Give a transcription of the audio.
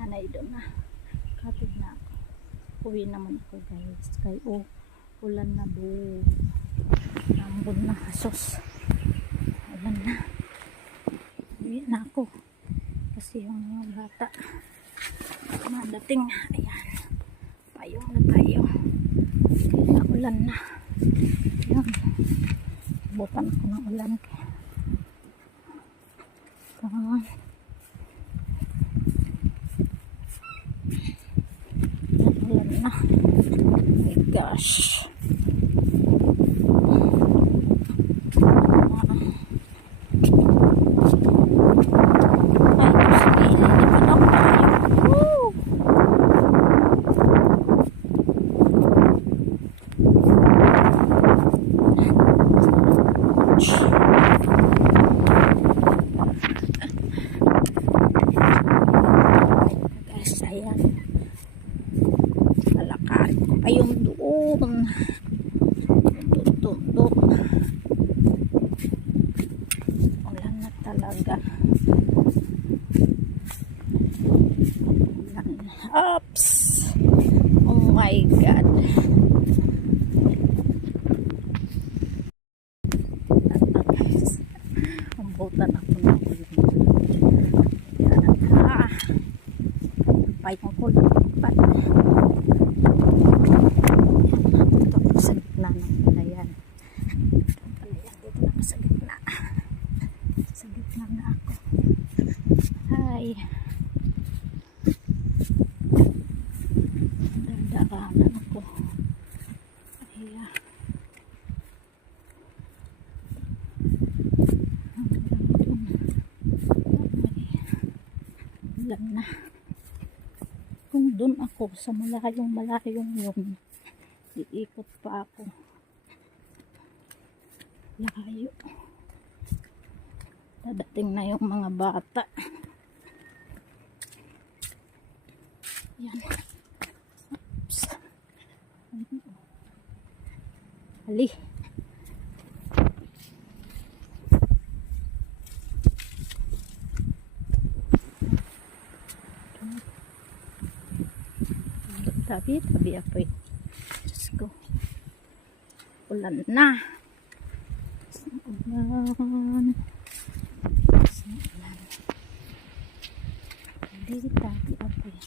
nanay doon na. Kapit na ako. Uwi naman ako guys. Kay ulan na doon. Ambon na asos. Ulan na. Uwi na ako. Kasi yung mga bata madating. Ayan. Payong na tayo. Kaya ulan na. Ayan. Butan ako ng ulan. Ulan na. Oh my gosh. Ayun doon. Doon. Ulan na talaga. Ulan. Oops. Oh my God. Guys. Umbutan ako ng ulan. Payong ko lang. Sa gitna ng palayan. Dito na ako sa gitna. Sa gitna na ako. Hi. Dadaanan ako. Ayan. Ulan na. Kung doon ako sa malayong yun, iikot pa ako. Layo. Dadating na yung mga bata. Yan. Oops. Ali. Tabi ako eh. Let's go. Ulan na. Ulan. Ulan. Tabi ako eh.